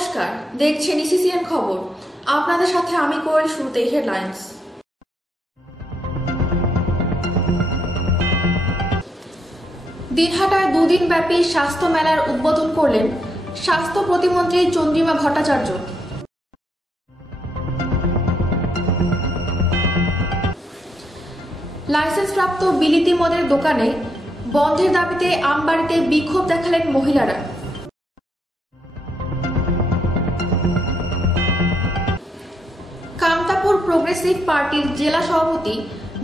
নমস্কার, দেখছেন ইসিসিএন খবর। আপনাদের সাথে আমি কোয়েল। শুরুতেই হেডলাইন্স। দিনহাটায় দুদিন ব্যাপী স্বাস্থ্য মেলার উদ্বোধন করলেন স্বাস্থ্য প্রতিমন্ত্রী চন্দ্রিমা ভট্টাচার্য। লাইসেন্সপ্রাপ্ত বিলিতি মদের দোকানে বন্ধের দাবিতে আমবাড়িতে বিক্ষোভ দেখালেন মহিলারা। কামতাপুর প্রোগ্রেসিভ পার্টির জেলা সভাপতি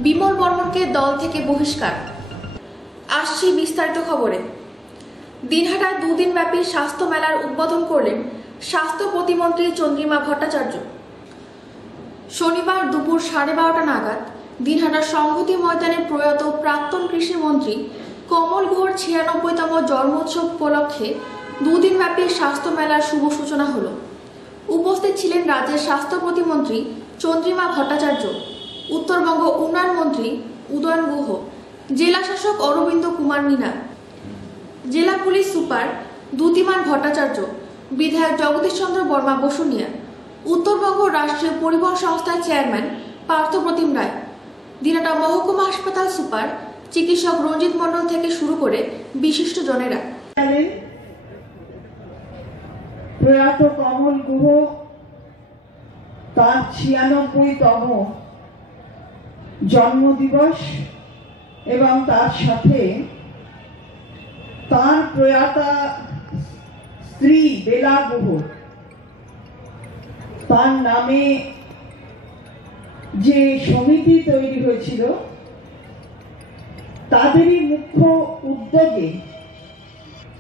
বিমল বর্মনকে দল থেকে বহিষ্কার। আসছি বিস্তারিত খবরে। দিনহাটায় দুদিন ব্যাপী স্বাস্থ্য মেলার উদ্বোধন করলেন স্বাস্থ্য প্রতিমন্ত্রী চন্দ্রিমা ভট্টাচার্য। শনিবার দুপুর 12:30 নাগাদ দিনহাটার সংহতি ময়দানে প্রয়াত প্রাক্তন কৃষিমন্ত্রী কমল গুহর 96তম জন্মোৎসব উপলক্ষে দুদিন ব্যাপী স্বাস্থ্য মেলার শুভ সূচনা হল। উপস্থিত ছিলেন রাজ্যের স্বাস্থ্য প্রতিমন্ত্রী চন্দ্রিমা ভট্টাচার্য, উত্তরবঙ্গ উন্নয়ন মন্ত্রী উদয়ন গুহ, জেলা শাসক অরবিন্দ কুমার মীনা, জেলা পুলিশ সুপার দ্যুতিমান ভট্টাচার্য, বিধায়ক জগদীশ চন্দ্র বর্মা বসুনিয়া, উত্তরবঙ্গ রাষ্ট্রীয় পরিবহন সংস্থার চেয়ারম্যান পার্থপ্রতিম রায়, দিনহাটা মহকুমা হাসপাতাল সুপার চিকিৎসক রঞ্জিত মণ্ডল থেকে শুরু করে বিশিষ্ট জনেরা। প্রয়াত কমল গুহ তার 96তম জন্মদিবস এবং তার সাথে তার প্রয়াতা স্ত্রী বেলা গুহ, তার নামে যে সমিতি তৈরি হয়েছিল তাদেরই মুখ্য উদ্যোগে,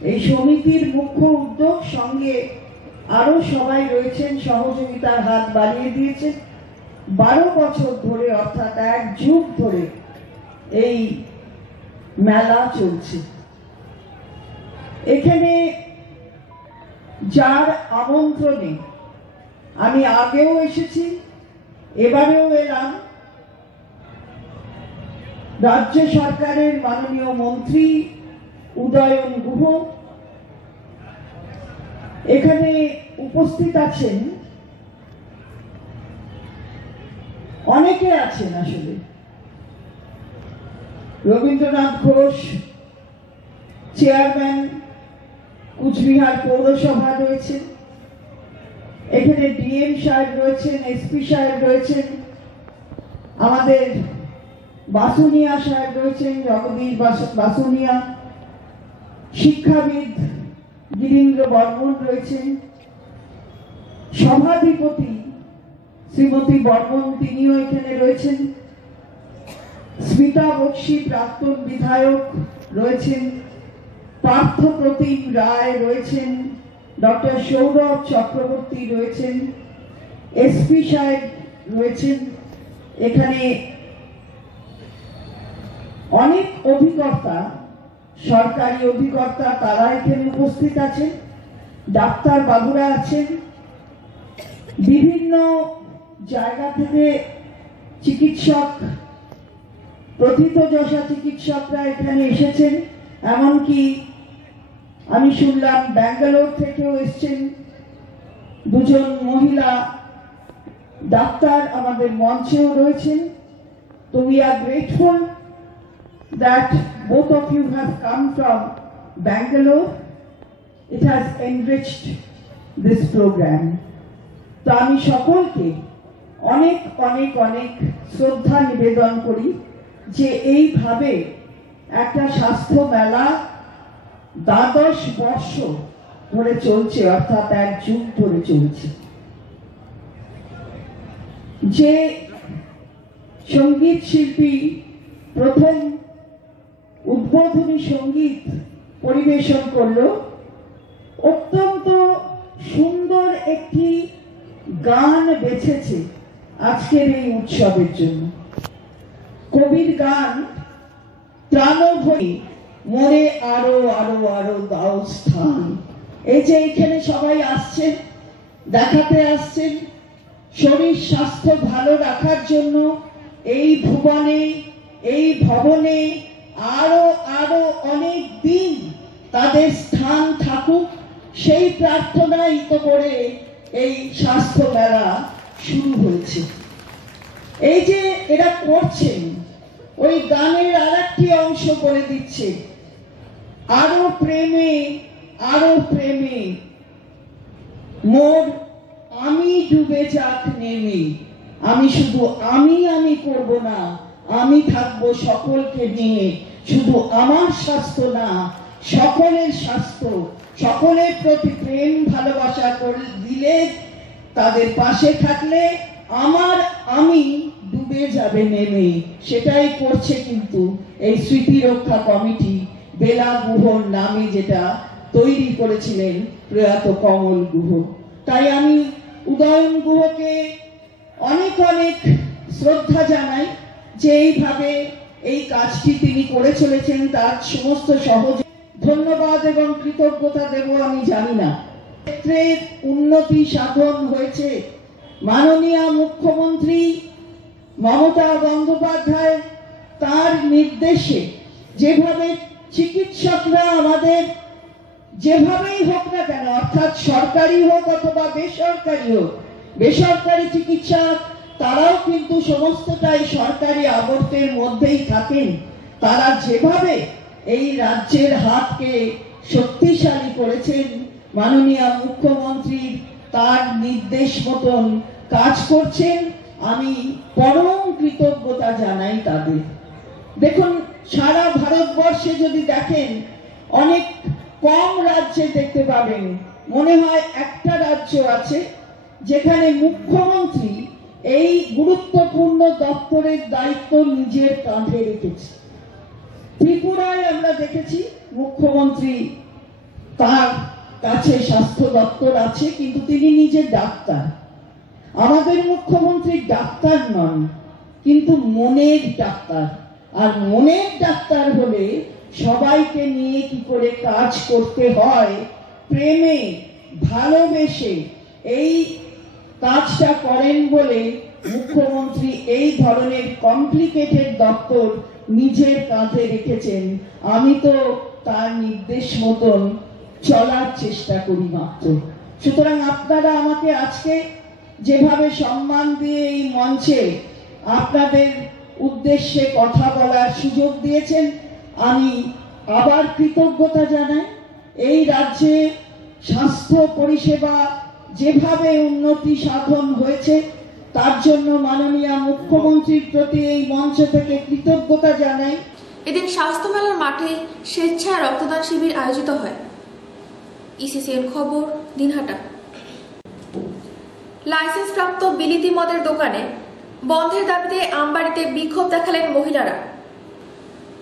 এই সমিতির মুখ্য উদ্যোগ সঙ্গে আরো সবাই রয়েছেন, সহযোগিতার হাত বাড়িয়ে দিয়েছে। 12 বছর ধরে, অর্থাৎ এক যুগ ধরে এই মেলা চলছে। এখানে যার আমন্ত্রণে আমি আগেও এসেছি, এবারেও এলাম, রাজ্য সরকারের মাননীয় মন্ত্রী উদয়ন গুহ এখানে উপস্থিত আছেন। অনেকে আছেন, আসলে রবীন্দ্রনাথ ঘোষ চেয়ারম্যান কুচবিহার পৌরসভা রয়েছেন, এখানে ডিএম সাহেব রয়েছেন, এসপি সাহেব রয়েছেন, আমাদের বাসুনিয়া সাহেব রয়েছেন, জগদীশ বাসুনিয়া, শিক্ষাবিদ গিরীন্দ্র বর্মন রয়েছেন, সভাধিপতি শ্রীমতী বর্মন তিনিও এখানে রয়েছেন, স্মিতা বক্সী প্রাক্তন বিধায়ক রয়েছেন, পার্থপ্রতিম রায় রয়েছেন, ডক্টর সৌরভ চক্রবর্তী রয়েছেন, এসপি সাহেব রয়েছেন, এখানে অনেক অধিকর্তা, সরকারি অধিকর্তা তারা এখানে উপস্থিত আছেন, ডাক্তার বাবুরা আছেন, বিভিন্ন জায়গা থেকে চিকিৎসক, প্রথিতযশা চিকিৎসকরা এখানে এসেছেন। এমনকি আমি শুনলাম ব্যাঙ্গালোর থেকেও এসছেন দুজন মহিলা ডাক্তার আমাদের মঞ্চেও রয়েছেন। তো we are grateful that both of you have come from Bangalore. It has enriched this program. তো আমি সকলকে অনেক অনেক অনেক শ্রদ্ধা নিবেদন করি যে এইভাবে একটা স্বাস্থ্য মেলা 12 বর্ষ ধরে চলছে, অর্থাৎ এক যুগ ধরে চলছে। যে সঙ্গীত শিল্পী প্রথম উদ্বোধনী সঙ্গীত পরিবেশন করলো, অত্যন্ত সুন্দর একটি গান বেছেছে আজকের এই উৎসবের জন্য। কবির গান প্রাণভয়ী মনে আরো আরো আরো দাও স্থান। এই যে এখানে সবাই আসছেন, দেখাতে আসছেন শরীর স্বাস্থ্য ভালো রাখার জন্য, এই ভুবনে, এই ভবনে আরো আরো অনেক দিন তাদের স্থান থাকুক, সেই প্রার্থনাই তো করে এই স্বাস্থ্য মেলা শুরু হয়েছে। এই যে এরা করছেন, ওই গানের আরেকটি অংশ বলে দিচ্ছে, আরো প্রেমে আরো প্রেমে মোর আমি ডুবে যাক নেমে। আমি শুধু আমি করব না, আমি থাকবো সকলকে নিয়ে। শুধু আমার স্বাস্থ্য না, সকলের স্বাস্থ্য, সকলের প্রতি প্রেম ভালোবাসা করে দিলে, তাদের পাশে থাকলে আমার আমি ডুবে যাবে নেমে। সেটাই করছে কিন্তু এই স্মৃতি রক্ষা কমিটি বেলা গুহর নামে, যেটা তৈরি করেছিলেন প্রয়াত কমল গুহ। তাই আমি উদয়ন গুহকে অনেক অনেক শ্রদ্ধা জানাই যে এইভাবে এই কাজটি তিনি করে চলেছেন। তার সমস্ত সহজ ধন্যবাদ এবং কৃতজ্ঞতা দেব আমি জানি না। ক্ষেত্রের উন্নতি সাধন হয়েছে মাননীয় মুখ্যমন্ত্রী মমতা বন্দ্যোপাধ্যায় তার নির্দেশে। যেভাবে চিকিৎসকরা আমাদের যেভাবেই হোক না কেন, অর্থাৎ সরকারি হোক অথবা বেসরকারি হোক, বেসরকারি চিকিৎসক তারাও কিন্তু সমস্তটাই সরকারি আবর্তের মধ্যেই থাকেন। তারা যেভাবে এই রাজ্যের হাতকে শক্তিশালী করেছেন, মাননীয় মুখ্যমন্ত্রীর তার নির্দেশ মতন কাজ করছেন, আমি পরম কৃতজ্ঞতা জানাই তাদের। দেখুন, সারা ভারতবর্ষে যদি দেখেন, অনেক কম রাজ্যে দেখতে পাবেন, মনে হয় একটা রাজ্য আছে যেখানে মুখ্যমন্ত্রী এই গুরুত্বপূর্ণ দপ্তরের দায়িত্ব নিজের কাঁধে রেখেছে। ত্রিপুরায় আমরা দেখেছি মুখ্যমন্ত্রী, তার কাছে স্বাস্থ্য দপ্তর আছে, কিন্তু তিনি নিজে ডাক্তার। আমাদের মুখ্যমন্ত্রী ডাক্তার নন, কিন্তু মনের ডাক্তার। আর মনের ডাক্তার হলে সবাইকে নিয়ে কি করে কাজ করতে হয়, প্রেমে ভালোবেসে এই কাজটা করেন বলে মুখ্যমন্ত্রী এই ধরনের কমপ্লিকেটেড দপ্তর নিজের কাঁধে রেখেছেন। আমি তো তার নির্দেশ মতন চলার চেষ্টা করি মাত্র। সুতরাং আপনারা আমাকে আজকে যেভাবে সম্মান দিয়ে এই মঞ্চে আপনাদের উদ্দেশ্যে কথা বলার সুযোগ দিয়েছেন, আমি আবার কৃতজ্ঞতা জানাই। এই রাজ্যে স্বাস্থ্য পরিষেবা যেভাবে উন্নতি সাধন হয়েছে, তার জন্য মাননীয় মুখ্যমন্ত্রীর প্রতি এই মঞ্চ থেকে কৃতজ্ঞতা জানাই। এদিন স্বাস্থ্য মেলার মাঠে স্বেচ্ছায় রক্তদান শিবির আয়োজিত হয়। ইসিসিএন খবর, দিনহাটা। লাইসেন্সপ্রাপ্ত বিলিতি মদের দোকানে বন্ধের দাবিতে আমবাড়িতে বিক্ষোভ দেখালেন মহিলারা।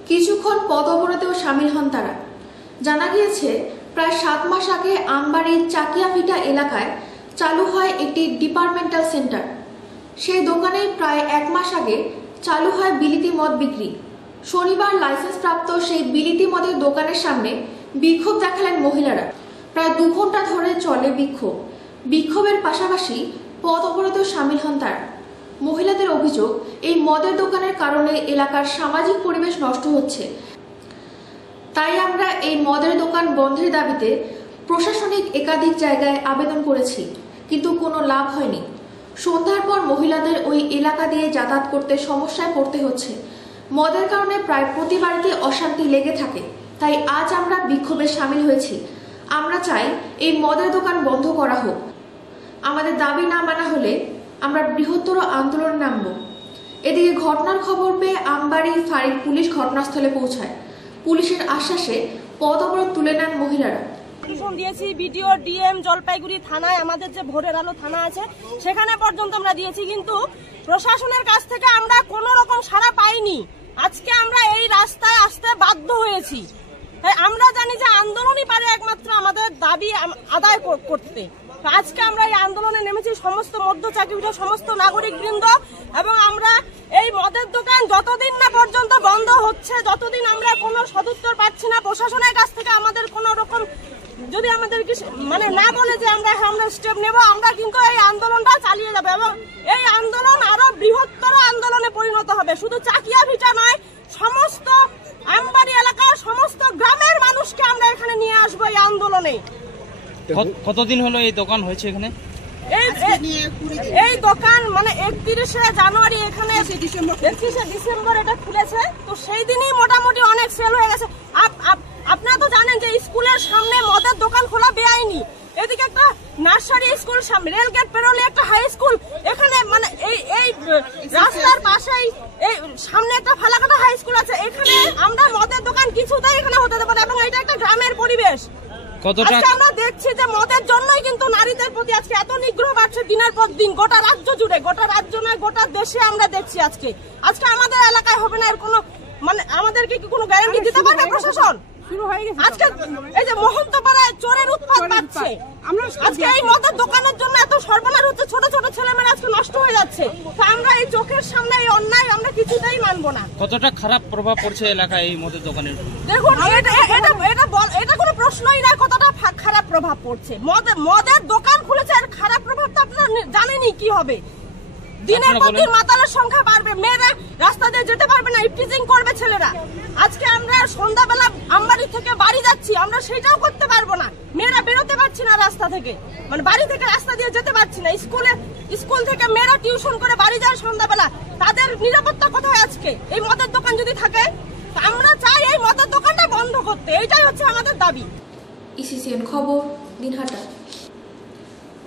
কিছুক্ষণ পথ অবরোধেও সামিল হন তারা। জানা গিয়েছে, প্রায় 7 মাস আগে আমবাড়ির চাকিয়াভিটা এলাকায় চালু হয় একটি ডিপার্টমেন্টাল সেন্টার। সেই দোকানে প্রায় 1 মাস আগে চালু হয় বিলিতি মদ বিক্রি। শনিবার লাইসেন্সপ্রাপ্ত সেই বিলিতি মদের দোকানের সামনে বিক্ষোভ দেখালেন মহিলারা। প্রায় 2 ঘন্টা ধরে চলে বিক্ষোভ। বিক্ষোভের পাশাপাশি পথ অবরোধেও সামিল হন তারা। মহিলাদের অভিযোগ, এই মদের দোকানের কারণে এলাকার সামাজিক পরিবেশ নষ্ট হচ্ছে। তাই আমরা এই মদের দোকান বন্ধের দাবিতে প্রশাসনিক একাধিক জায়গায় আবেদন করেছি, কিন্তু কোনো লাভ হয়নি। সন্ধ্যার পর মহিলাদের ওই এলাকা দিয়ে যাতায়াত করতে সমস্যায় পড়তে হচ্ছে। মদের কারণে প্রায় প্রতি বাড়িতে অশান্তি লেগে থাকে। তাই আজ আমরা বিক্ষোভে সামিল হয়েছি। আমরা চাই এই মদের দোকান বন্ধ করা হোক। আমাদের দাবি না মানা হলে আমরা বৃহত্তর আন্দোলনে নামব। এদিকে ঘটনার খবর পেয়ে আমবাড়ি ফাঁড়ির পুলিশ ঘটনাস্থলে পৌঁছায়। পুলিশের আশ্বাসে পথ অবরোধ তুলে নেন মহিলারা। দিয়েছি বিডিও, ডিএম, জলপাইগুড়ি থানায়, আমাদের যে ভোরের আলো থানা আছে সেখানে পর্যন্ত আমরা দিয়েছি, কিন্তু প্রশাসনের কাছ থেকে আমরা কোনো রকম সাড়া পাইনি। আজকে আমরা এই রাস্তায় আসতে বাধ্য হয়েছি। আমরা জানি যে আন্দোলনই পারে একমাত্র আমাদের দাবি আদায় করতে। আজকে আমরা এই আন্দোলনে নেমেছি, সমস্ত মধ্য চাকরিটা, সমস্ত নাগরিক বৃন্দ, এবং আমরা এই মদের দোকান যতদিন না পর্যন্ত বন্ধ হচ্ছে, যতদিন আমরা কোনো সদুত্তর পাচ্ছি না প্রশাসনের কাছ থেকে, আমাদের কোনো রকম যদি আমাদের মানে না বলে যে আমরা স্টেপ নেব, আমরা কিন্তু এই আন্দোলনটা চালিয়ে যাবো এবং এই আন্দোলন আরো বৃহত্তর আন্দোলনে পরিণত হবে। শুধু চাকিয়াভিটা নয়, সমস্ত আমবাড়ি এলাকার সমস্ত গ্রামের মানুষকে আমরা এখানে নিয়ে আসবো এই আন্দোলনে। কতদিন হলো এই দোকান হয়েছে এখানে? এই দোকান মানে 31শে জানুয়ারি এখানে 31শে ডিসেম্বর এটা খুলেছে। তো সেই দিনই মোটামুটি অনেক সেল হয়ে গেছে। আপনারা তো জানেন যে স্কুলের সামনে মদের দোকান খোলা বেআইনি। এদিকে একটা নার্সারি স্কুল, সামনে রেল গেট পেরোলে একটা হাই স্কুল, এখানে মানে এই রাস্তার পাশেই এই সামনে একটা ফালাকাটা হাই স্কুল আছে। এখানে আমরা মদের দোকান কিছুতেই এখানে হতে দেব না, এবং এটা একটা গ্রামের পরিবেশ। আজকে আমরা দেখছি যে মদের জন্যই কিন্তু নারীদের প্রতি আজকে এত নিগ্রহ বাড়ছে দিনের পর দিন, গোটা রাজ্য জুড়ে, গোটা রাজ্য নয় গোটা দেশে আমরা দেখছি। আজকে আমাদের এলাকায় হবে না এর কোনো মানে আমাদেরকে কি কোনো গ্যারান্টি দিতে পারবে প্রশাসন? আজকে এই যে মহন্তপাড়ায় চোরের উৎপাত বাড়ছে, আজকে এই মদের দোকানের জন্য এত সর্বনাশ হচ্ছে, ছোট ছোট ছেলেমেয়েরা আজকে নষ্ট হয়ে যাচ্ছে। তো আমরা এই চোখের সামনে এই অন্যায় আমরা কিছুতেই মানবো না। কতটা খারাপ প্রভাব পড়ছে এলাকায় এই মদের দোকানের? দেখুন এটা কোনো প্রশ্নই না, কতটা খারাপ প্রভাব পড়ছে। মদের দোকান খুলেছে, আর খারাপ প্রভাব তো আপনারা জানেনই কি হবে। দিনের পর দিন মাতালের সংখ্যা বাড়বে, মেয়েরা রাস্তা দিয়ে যেতে পারবে না, ইফটিজিং করবে ছেলেরা। আজকে আমরা সন্ধ্যাবেলা আমবাড়ি থেকে বাড়ি যাচ্ছি, আমরা সেটাও করতে পারবো না, মেয়েরা বেরোতে পারছি না রাস্তা থেকে, মানে বাড়ি থেকে রাস্তা দিয়ে যেতে পারছি না। স্কুল থেকে মেয়েরা টিউশন করে বাড়ি যায় সন্ধ্যাবেলা, তাদের নিরাপত্তা কোথায়? আজকে এই মদের দোকান যদি থাকে, আমরা চাই এই মদের দোকানটা বন্ধ করতে, এইটাই হচ্ছে আমাদের দাবি। ইসিসিএন খবর, দিনহাটা।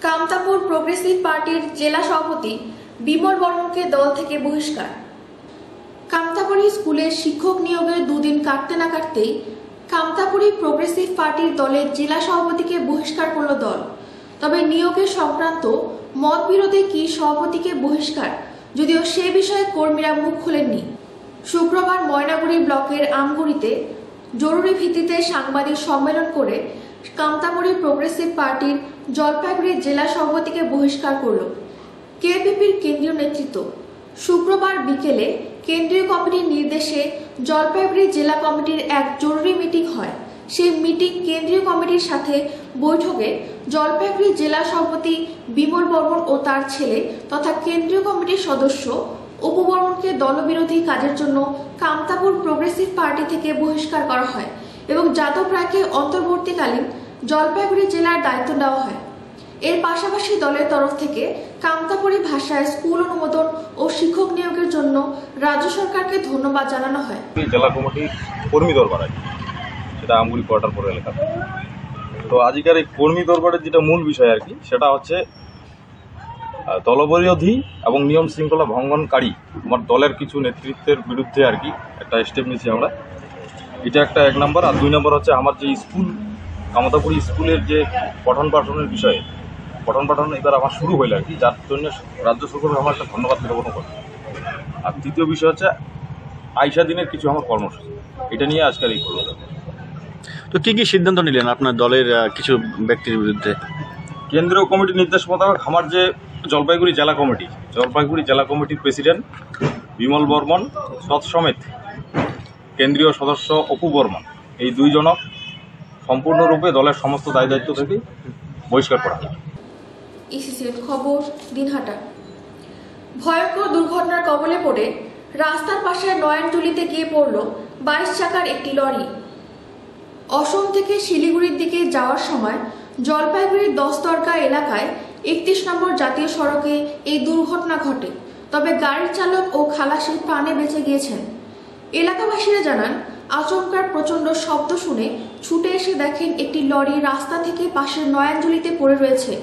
কামতাপুর প্রোগ্রেসিভ পার্টির জেলা সভাপতি বিমল বর্মনকে দল থেকে বহিষ্কার। কামতাপুরি স্কুলের শিক্ষক নিয়োগের দুদিন কাটতে না কাটতেই কামতাপুরি প্রোগ্রেসিভ পার্টির দলের জেলা সভাপতিকে বহিষ্কার করল দল। তবে নিয়োগের সংক্রান্ত মত বিরোধে কি সভাপতিকে বহিষ্কার, যদিও সে বিষয়ে কর্মীরা মুখ খোলেননি। শুক্রবার ময়নাগুড়ি ব্লকের আমগুড়িতে জরুরি ভিত্তিতে সাংবাদিক সম্মেলন করে কামতাপুরি প্রোগ্রেসিভ পার্টির জলপাইগুড়ি জেলা সভাপতিকে বহিষ্কার করল কেপিপির কেন্দ্রীয় নেতৃত্ব। শুক্রবার বিকেলে কেন্দ্রীয় কমিটির নির্দেশে জলপাইগুড়ি জেলা কমিটির এক জরুরি মিটিং হয়। সেই মিটিং কেন্দ্রীয় কমিটির সাথে বৈঠকে জলপাইগুড়ি জেলা সভাপতি বিমল বর্মন ও তার ছেলে তথা কেন্দ্রীয় কমিটির সদস্য অপু বর্মনকে দলবিরোধী কাজের জন্য কামতাপুর প্রোগ্রেসিভ পার্টি থেকে বহিষ্কার করা হয় এবং যাদব রায়কে অন্তর্বর্তীকালীন জলপাইগুড়ি জেলার দায়িত্ব দেওয়া হয়। এর পাশাপাশি দলের তরফ থেকে কামতাপুরি ভাষায় স্কুল অনুমোদন ও শিক্ষক নিয়োগের জন্য রাজ্য সরকারকে ধন্যবাদ জানানো হয়। জেলা কমিটির কর্মী দরবার আছে, সেটা আমগুড়ি কোয়ার্টার পরে এলাকাতে। তো আজকের এই কর্মী দরবারের যেটা মূল বিষয় আর কি, সেটা হচ্ছে দলবিরোধী এবং নিয়ম শৃঙ্খলা ভঙ্গনকারী আমার দলের কিছু নেতৃত্বের বিরুদ্ধে আর কি একটা স্টেপ নিয়েছি আমরা। এটা একটা 1 নম্বর। আর 2 নম্বর হচ্ছে আমার যে স্কুল কামতাপুরি স্কুলের যে পঠন পাঠনের বিষয়ে পঠন পাঠন এবার আমার শুরু হইল আর কি, যার জন্য রাজ্য সরকারকে আমার একটা ধন্যবাদ জ্ঞাপন করি। আর 3য় বিষয় হচ্ছে আইসা দিনের কিছু আমার কর্মসূচি, এটা নিয়ে আজকাল এই করবো। তো কি কি সিদ্ধান্ত নিলেন আপনার দলের কিছু ব্যক্তির বিরুদ্ধে? কেন্দ্রীয় কমিটির নির্দেশ মোতাবেক আমার যে জলপাইগুড়ি জেলা কমিটির প্রেসিডেন্ট বিমল বর্মন সমেত কেন্দ্রীয় সদস্য অপু বর্মন, এই 2 জনক সম্পূর্ণরূপে দলের সমস্ত দায়িত্ব থেকে বহিষ্কার করা হয়। ইসিসিএন খবর, দিনহাটা। ভয়ঙ্কর দুর্ঘটনার কবলে পড়ে রাস্তার পাশে নয়নজুলিতে গিয়ে পড়ল 22 চাকার একটি লরি। অসম থেকে শিলিগুড়ির দিকে যাওয়ার সময় জলপাইগুড়ির 10 তরকা এলাকায় 31 নম্বর জাতীয় সড়কে এই দুর্ঘটনা ঘটে। তবে গাড়ির চালক ও খালাসি প্রাণে বেঁচে গিয়েছেন। এলাকাবাসীরা জানান, আচমকার প্রচণ্ড শব্দ শুনে ছুটে এসে দেখেন একটি লরি রাস্তা থেকে পাশের নয়নজুলিতে পড়ে রয়েছে।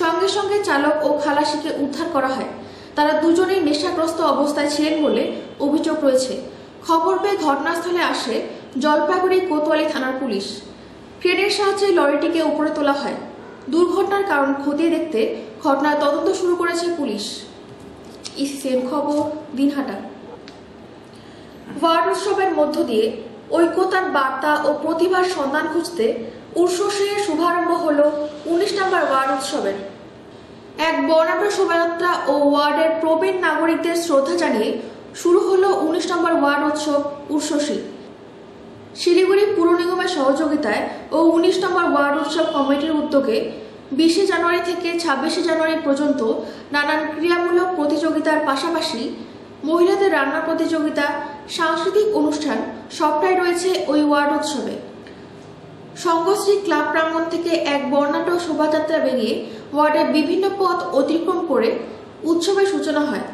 সঙ্গে সঙ্গে চালক ও খালাসিকে উদ্ধার করা হয়। তারা দুজনেই নেশাগ্রস্ত অবস্থায় ছিলেন বলে অভিযোগ রয়েছে। খবর পেয়ে ঘটনাস্থলে আসে জলপাইগুড়ি কোতোয়ালি থানার পুলিশ। ক্রেনের সাহায্যে লরিটিকে উপরে তোলা হয়। দুর্ঘটনার কারণ খতিয়ে দেখতে ঘটনার তদন্ত শুরু করেছে পুলিশ। ইসিসিএন খবর, দিনহাটা। ওয়ার্ড উৎসবের মধ্য দিয়ে ঐক্যতার বার্তা ও প্রতিভার সন্ধান খুঁজতে উৎসবের শুভারম্ভ হল 19 নম্বর ওয়ার্ড উৎসবের। এক বর্ণাঢ্য শোভাযাত্রা ও ওয়ার্ডের প্রবীণ নাগরিকদের শ্রদ্ধা জানিয়ে শুরু হলো 19 নম্বর ওয়ার্ড উৎসব উৎসসী। শিলিগুড়ি পুর নিগমের সহযোগিতায় ও 19 নম্বর ওয়ার্ড উৎসব কমিটির উদ্যোগে 20 জানুয়ারি থেকে 26 জানুয়ারি পর্যন্ত নানান ক্রীড়ামূলক প্রতিযোগিতার পাশাপাশি মহিলাদের রান্না প্রতিযোগিতা, সাংস্কৃতিক অনুষ্ঠান সবটাই রয়েছে ওই ওয়ার্ড উৎসবে। সংঘশ্রী ক্লাব প্রাঙ্গণ থেকে এক বর্ণাঢ্য শোভাযাত্রা বেরিয়ে ওয়ার্ডের বিভিন্ন পথ অতিক্রম করে উৎসবের সূচনা হয়।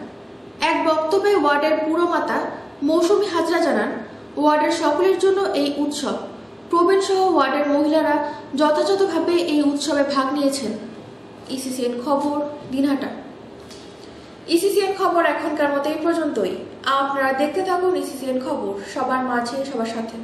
এক বক্তব্যে ওয়ার্ডের পুরমাতা মৌসুমী হাজরা জানান, ওয়ার্ডের সকলের জন্য এই উৎসব। প্রবীণ সহ ওয়ার্ডের মহিলারা যথাযথভাবে এই উৎসবে ভাগ নিয়েছেন। ইসিসিএন খবর, দিনহাটা। ইসিসিএন খবর এখনকার মতো এই পর্যন্তই। আপনারা দেখতে থাকুন ইসিসিএন খবর, সবার মাঝে সবার সাথে।